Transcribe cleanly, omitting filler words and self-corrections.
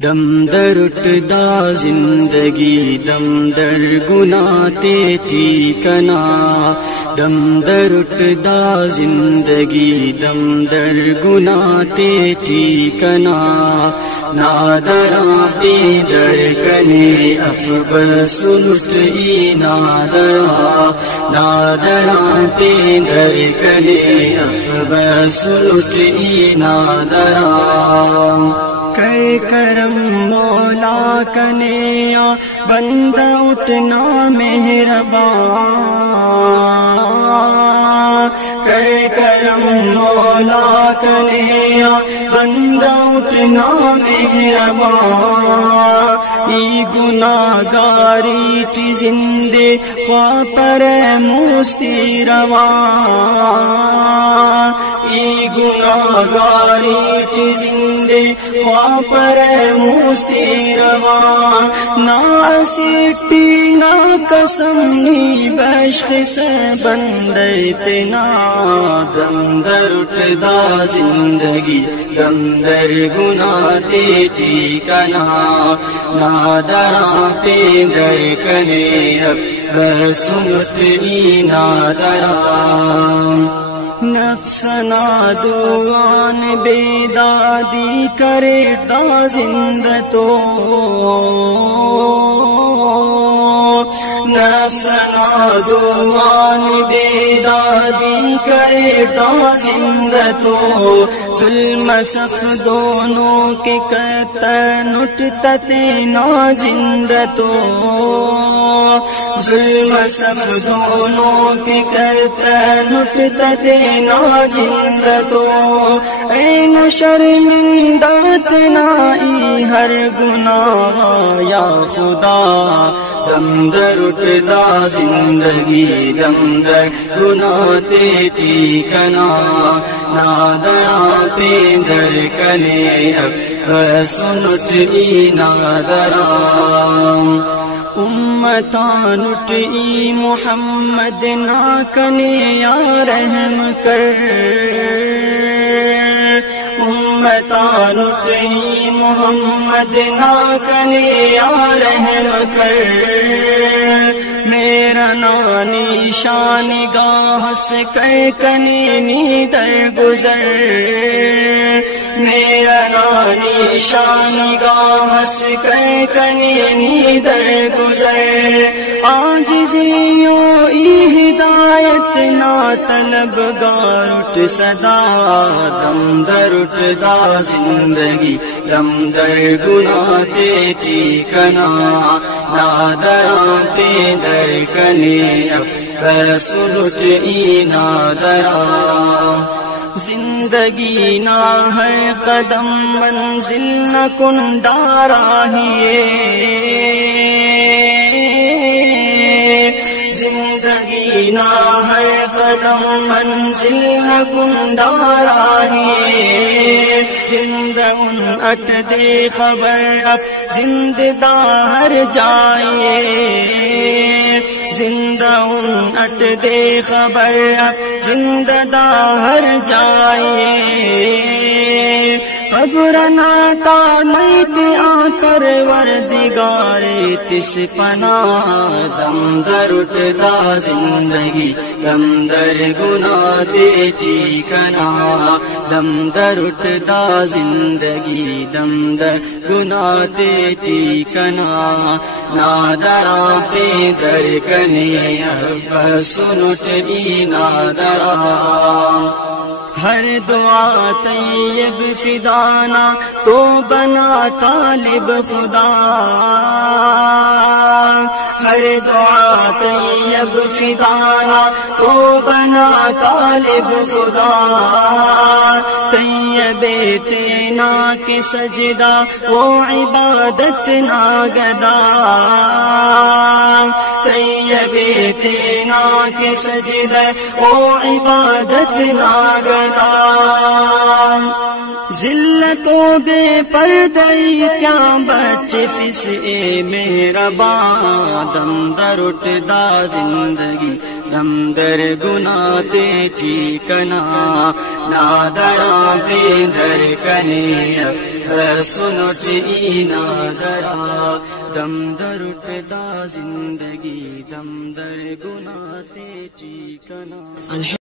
دم در اٹھدا زندگی دم در گناہ تے ٹھیکنا، دم در اٹھدا زندگی دم در گناہ تے ٹھیکنا، نادراں پہ در کنے افبس لٹئی نادراں، نادراں پہ در کنے افبس لٹئی نادراں، کرم مولا کنیا بندہ اٹھنا مہربان، کرم مولا کنیا بندہ اٹھنا مہربان، ای گناہگاری ٹی زندے خواہ پر مستی روان، ای گناہگاری ٹی زندے خواہ پر مستی روان، نا سیٹی نا قسم نی بشخ سے بندے تینا، دم در اٹھدا زندگی دم در گناہ تے ٹھیکنا، نادراں پہ در کنے افبس لٹئی نادراں، نفس نادوان بیدادی کرے دا زندہ تو، نفس نادوان بیدادی کرے دا زندہ تو، ظلم صف دونوں کے قطن اٹھتے نا زندہ تو، ظلم صف دونوں کے قطن اٹھتے نا زندہ تو، این شرمندہ تنائی ہر گناہ یا خدا، دم در اٹھدا زندگی دم در گناہ تے ٹھیکنا، نادراں پہ در کنے افبس لٹئی نادراں، امتان اٹھئی محمد نا کنے یا رحم کر، امتان اٹھئی محمد نا کنے یا رحم کر، میرا نانی شان گاہ سے کر کنے نی در گزر، میرا نانی شان گاہ سے کر کنے نی در گزر، عاجزیوں ای ہدایت نا طلبگار اٹھ صدا، دم در اٹھدا زندگی دم در گناہ تے ٹھیکنا، نادراں پہ در کنے افبس لٹئی نادراں، زندگی نا ہے قدم منزل نہ کن ڈاراہیے، زندگی نا ہے قدم منزل نہ کن ڈاراہیے، زندہ ان اٹ دے خبر اب زندہ ہر جائیے، زندہ ان اٹ دے خبر اب زندہ ہر جائیے، قبر ناتا میت آ پروردگار تس پناہ، دم در اٹھدا زندگی دم در گناہ تے ٹھیکنا، دم در اٹھدا زندگی دم در گناہ تے ٹھیکنا، نادراں پہ در کنے افبس لٹئی نادراں، ہر دعا طیب فدانا تو بنا طالب خدا، ہر دعا طیب فدانا تو بنا طالب خدا، طیب تینا کے سجدہ وہ عبادت ناگدا، طیب تینا کے سجدہ وہ عبادت ناگدا، ذلتوں بے پردئی کیا بچے فس اے مہرباں دم در اٹھدا زندگی دم در گناہ تے ٹھیکنا نادراں بے در کنے سنٹ ای نادرا دم در اٹھدا زندگی دم در گناہ تے ٹھیکنا